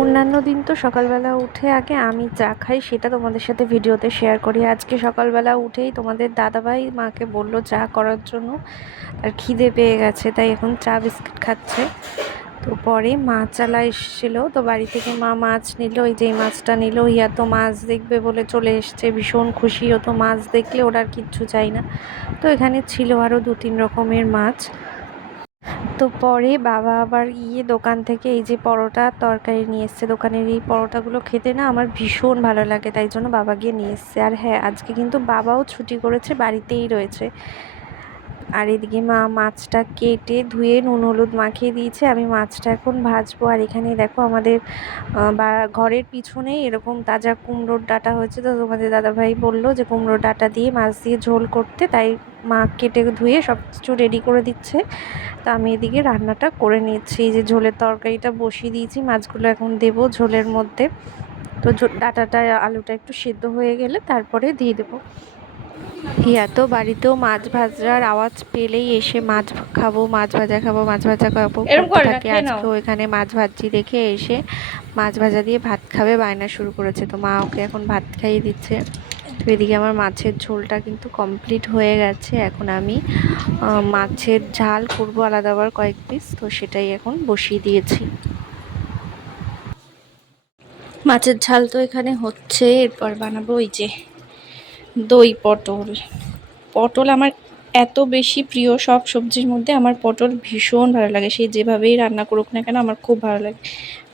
অন্যান্য দিন তো সকালবেলা উঠে আগে আমি চা খাই, সেটা তোমাদের সাথে ভিডিওতে শেয়ার করি। আজকে সকালবেলা উঠেই তোমাদের দাদাভাই মাকে বলল চা করার জন্য, আর খিদে পেয়ে গেছে, তাই এখন চা বিস্কিট খাচ্ছে। তো পরে মাছওয়ালা এসেছিলো, তো বাড়ি থেকে মা মাছ নিল। এই যে এই মাছটা নিল, ইয়া তো মাছ দেখবে বলে চলে এসছে, ভীষণ খুশি। ও তো মাছ দেখলে ওরা আর কিচ্ছু চাই না। তো এখানে ছিল আরও 2-3 রকমের মাছ। তো পরে বাবা আবার দোকান থেকে এই যে পরোটা তরকারি নিয়ে এসছে। দোকানের এই পরোটাগুলো খেতে না আমার ভীষণ ভালো লাগে, তাই জন্য বাবা গিয়ে নিয়ে এসছে। আর হ্যাঁ, আজকে কিন্তু বাবাও ছুটি করেছে, বাড়িতেই রয়েছে। আর এদিকে মা মাছটা কেটে ধুয়ে নুন হলুদ মাখিয়ে দিয়েছে, আমি মাছটা এখন ভাজবো। আর এখানে দেখো আমাদের বা ঘরের পিছনেই এরকম তাজা কুমড়োর ডাঁটা হয়েছে। তো তোমাদের দাদাভাই বললো যে কুমড়োর ডাঁটা দিয়ে মাছ দিয়ে ঝোল করতে, তাই মা কেটে ধুয়ে সব কিছু রেডি করে দিচ্ছে। তো আমি এদিকে রান্নাটা করে নিচ্ছি। এই যে ঝোলের তরকারিটা বসিয়ে দিয়েছি, মাছগুলো এখন দেবো ঝোলের মধ্যে। তো ডাঁটাটা আলুটা একটু সেদ্ধ হয়ে গেলে তারপরে দিয়ে দেবো। তো বাড়িতেও মাছ ভাজার আওয়াজ পেলেই এসে মাছ খাবো, মাছ ভাজা খাবো, মাছ ভাজা খাবো করতে থাকে। আজকেও এখানে মাছ ভাজি দেখে এসে মাছ ভাজা দিয়ে ভাত খাবে বায়না শুরু করেছে। তো মা ওকে এখন ভাত খাইয়ে দিচ্ছে। তো এদিকে আমার মাছের ঝোলটা কিন্তু কমপ্লিট হয়ে গেছে। এখন আমি মাছের ঝাল করবো আলাদা আবার কয়েক পিস, তো সেটাই এখন বসিয়ে দিয়েছি। মাছের ঝাল তো এখানে হচ্ছে, এরপর বানাবো ওই যে দই পটল। পটল আমার এত বেশি প্রিয়, সব সবজির মধ্যে আমার পটল ভীষণ ভালো লাগে। সে যেভাবেই রান্না করুক না কেন আমার খুব ভালো লাগে।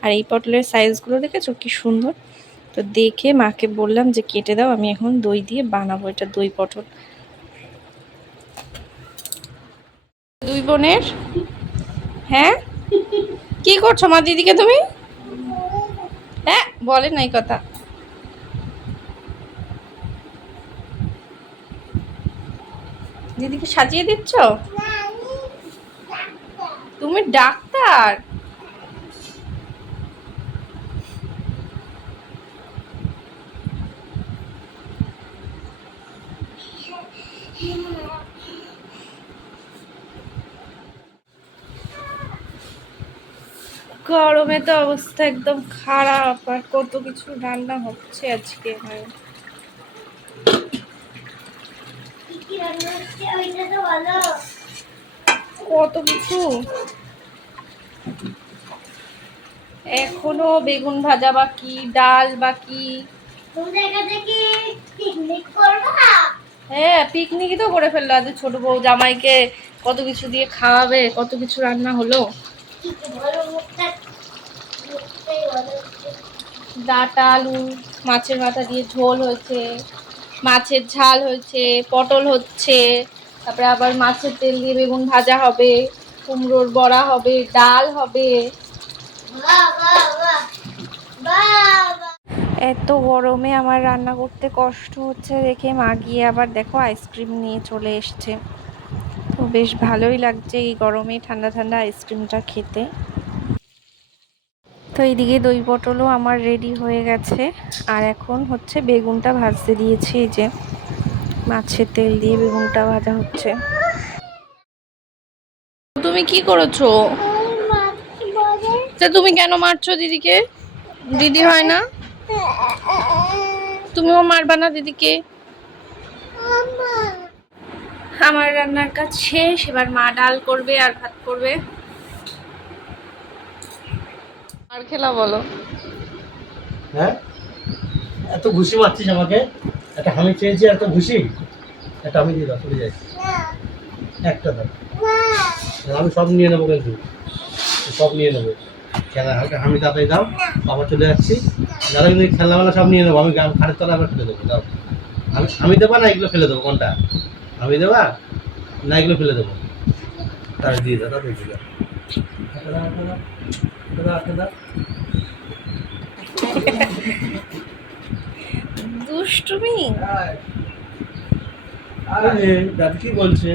আর এই পটলের সাইজগুলো দেখেছো কি সুন্দর। তো দেখে মাকে বললাম যে কেটে দাও, আমি এখন দই দিয়ে বানাবো এটা দই পটল। দুই বোনের, হ্যাঁ কি করছো মা দিদিকে তুমি? হ্যাঁ বলে নাই কথা। দিদিকে সাজিয়ে দিচ্ছ? তুমি ডাক্তার? গরমে তো অবস্থা একদম খারাপ, আর কত কিছু রান্না হচ্ছে আজকে। কত কিছু, এখনো বেগুন ভাজা বাকি, ডাল বাকি। হ্যাঁ পিকনিকই তো করে ফেললো আজ ছোট বউ, জামাইকে কত কিছু দিয়ে খাওয়াবে, কত কিছু রান্না হলো। ডাটা আলু মাছের মাথা দিয়ে ঝোল হয়েছে, মাছের ঝাল হয়েছে, পটল হচ্ছে, তারপরে আবার মাছের তেল দিয়ে বেগুন ভাজা হবে, কুমড়োর বড়া হবে, ডাল হবে। এত গরমে আমার রান্না করতে কষ্ট হচ্ছে দেখে মা গিয়ে আবার দেখো আইসক্রিম নিয়ে চলে এসছে। তো বেশ ভালোই লাগছে এই গরমে ঠান্ডা ঠান্ডা আইসক্রিমটা খেতে। তো এইদিকে দই পটলও আমার রেডি হয়ে গেছে। আর এখন হচ্ছে বেগুনটা ভাজতে দিয়েছি, এই যে মাছের তেল দিয়ে বেগুনটা ভাজা হচ্ছে। তুমি কি করেছো? তুমি কেন মারছো দিদিকে? দিদি হয় না? তুমিও মারবা না দিদিকে? আমার রান্নার কাজ শেষ, এবার মা ডাল করবে আর ভাত করবে। আর খেলা বলো। হ্যাঁ এত ঘুষি মারছিস আমাকে? একটা আমি চেয়েছি, এত ঘুষি একটা আমি দিয়ে দাও, চলে যাই। একটা দাও, আমি সব নিয়ে নেবো, কিন্তু সব নিয়ে নেবো। খেলা হালকা আমি তাড়াতাড়ি দাও, বাবা চলে যাচ্ছি। দাদা কিন্তু খেলামেলা সব নিয়ে নেবো, আমি খাটের তলা আবার ফেলে দেবো। দাও, আমি দেবো না এগুলো ফেলে দেবো? কোনটা আমি দেবা না এগুলো ফেলে দেবো? তাহলে দিয়ে দাও, তাড়াতাড়ি দিয়ে দাও। দুষ্টুমি। আরে দাদু কি বলছে?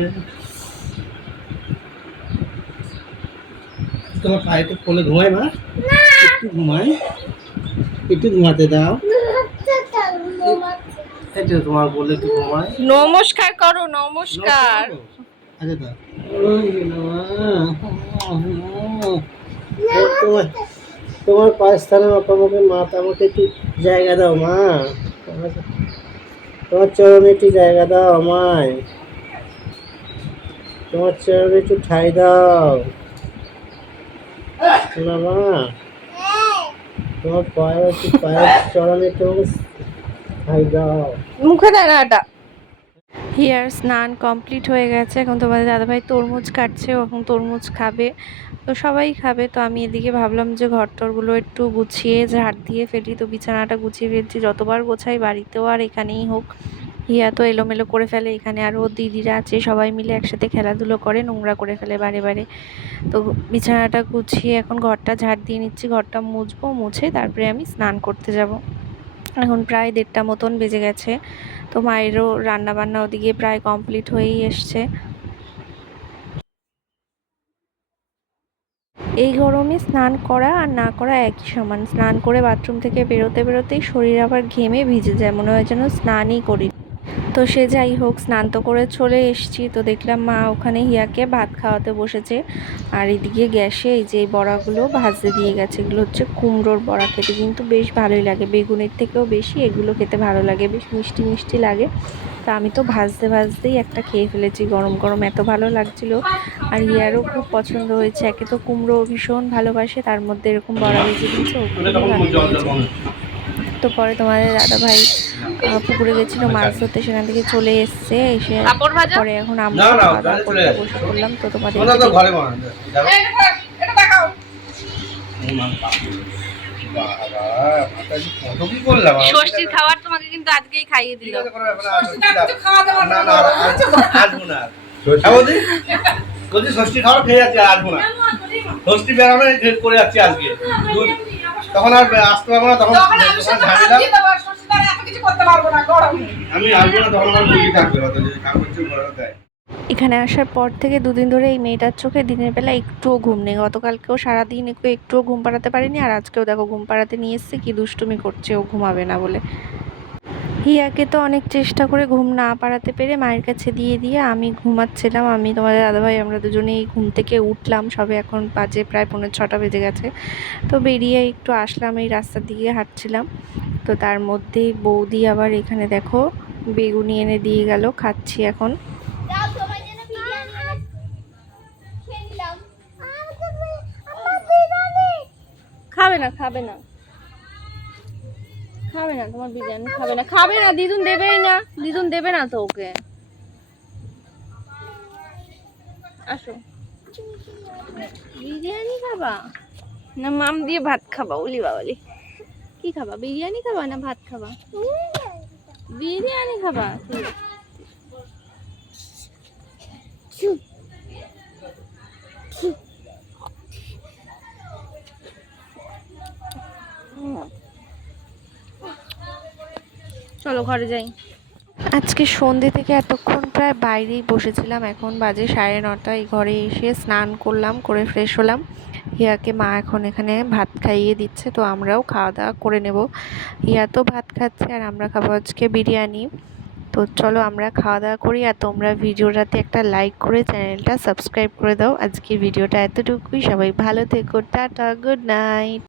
তোমার পায়ে তো কোলে ঘুমাই মা? একটু ঘুমাই, একটু ঘুমাতে দাও। এই যে তোমার বলে একটু ঘুমাই। নমস্কার করো, নমস্কার। আচ্ছা দাও, ওই না, তোমার তোমার পায়ের স্থানে আমাকে মাথা আমাকে একটু জায়গা দাও মা, তোমার চরণে একটু জায়গা দাও আমায়, তোমার চরণে একটু ঠাই দাও না মা, তোমার পায়ের চরণে একটু আমাকে ঠাই দাও। মুখে দেয় না এটা। হিয়ার স্নান কমপ্লিট হয়ে গেছে, এখন তোমাদের দাদাভাই তরমুজ কাটছে, ও এখন তরমুজ খাবে। তো সবাই খাবে, তো আমি এদিকে ভাবলাম যে ঘরটরগুলো একটু গুছিয়ে ঝাড় দিয়ে ফেলি। তো বিছানাটা গুছিয়ে ফেলছি, যতবার গোছাই বাড়িতেও আর এখানেই হোক। হিয়া তো এলোমেলো করে ফেলে, এখানে আরও দিদিরা আছে, সবাই মিলে একসাথে খেলাধুলো করে, নোংরা করে ফেলে বারে বারে। তো বিছানাটা গুছিয়ে এখন ঘরটা ঝাড় দিয়ে নিচ্ছি, ঘরটা মুছবো, মুছে তারপরে আমি স্নান করতে যাব। এখন প্রায় 1:30 মতন বেজে গেছে। তো মায়েরও রান্নাবান্না ওদিকে প্রায় কমপ্লিট হয়েই এসছে। এই গরমে স্নান করা আর না করা একই সমান। স্নান করে বাথরুম থেকে বেরোতেই শরীর আবার ঘেমে ভিজে যায়, মনে হয় যেন স্নানই করি। তো সে যাই হোক, স্নান তো করে চলে এসেছি। তো দেখলাম মা ওখানে হিয়াকে ভাত খাওয়াতে বসেছে, আর এদিকে গ্যাসে এই যে বড়াগুলো ভাজতে দিয়ে গেছে। এগুলো হচ্ছে কুমড়োর বড়া, খেতে কিন্তু বেশ ভালোই লাগে, বেগুনের থেকেও বেশি এগুলো খেতে ভালো লাগে, বেশ মিষ্টি মিষ্টি লাগে। তো আমি তো ভাজতেই একটা খেয়ে ফেলেছি, গরম গরম এত ভালো লাগছিল। আর হিয়ারও খুব পছন্দ হয়েছে, একে তো কুমড়ো ভীষণ ভালোবাসে, তার মধ্যে এরকম বড়া ভেজে দিয়েছে, ও খুবই ভালো লেগেছে। তো পরে তোমাদের দাদাভাই পুকুরে গেছিলো মাছ ধরতে, সেখান থেকে চলে এসছে, এসে পরে এখন আমরা খাওয়া দাওয়া করতে বসে পড়লাম। তো তোমাদের ষষ্ঠীর খাবার তোমাকে কিন্তু আজকেই খাইয়ে দিল। ষষ্ঠী খাবার খেয়ে যাচ্ছি, আসবো না। ষষ্ঠী বেড়ানো করে যাচ্ছি আজকে, তখন আর আসতে পারবো না, তখন আমি আসবো না, তখন আমার বুঝি থাকবে। এখানে আসার পর থেকে 2 দিন ধরে এই মেয়েটার চোখে দিনের বেলা একটুও ঘুম নেই। গতকালকেও সারাদিন একটুও ঘুম পাড়াতে পারিনি, আর আজকেও দেখো ঘুম পাড়াতে নিয়ে এসছে, কি দুষ্টুমি করছে ও ঘুমাবে না বলে। হিয়াকে তো অনেক চেষ্টা করে ঘুম না পাড়াতে পেরে মায়ের কাছে দিয়ে আমি ঘুমাচ্ছিলাম। আমি তোমাদের দাদাভাই আমরা দুজনেই ঘুম থেকে উঠলাম সবে, এখন বাজে প্রায় 5:45 বেজে গেছে। তো বেরিয়ে একটু আসলাম, এই রাস্তার দিকে হাঁটছিলাম। তো তার মধ্যেই বৌদি আবার এখানে দেখো বেগুনি এনে দিয়ে গেল, খাচ্ছি এখন। খাবে না খাবে না খাবে না, তোমার বিরিয়ানি খাবে না, খাবে না, দিদুন দেবেই না, দিদুন দেবে না তো ওকে। আসো, বিরিয়ানি খাবা না মাম দিয়ে ভাত খাবা? উলি বাবালি, কি খাবা, বিরিয়ানি খাবা না ভাত খাবা? বিরিয়ানি খাবা। চলো ঘরে যাই। আজকে সন্ধ্যে থেকে এতক্ষণ প্রায় বাইরেই বসেছিলাম, এখন বাজে 9:30। এই ঘরে এসে স্নান করলাম, করে ফ্রেশ হলাম। হিয়াকে মা এখন এখানে ভাত খাইয়ে দিচ্ছে, তো আমরাও খাওয়া দাওয়া করে নেব। হিয়া তো ভাত খাচ্ছে আর আমরা খাবো আজকে বিরিয়ানি। তো চলো আমরা খাওয়া দাওয়া করি, আর তোমরা ভিডিওটাতে একটা লাইক করে চ্যানেলটা সাবস্ক্রাইব করে দাও। আজকের ভিডিওটা এতটুকুই, সবাই ভালো থেকো, টাটা, গুড নাইট।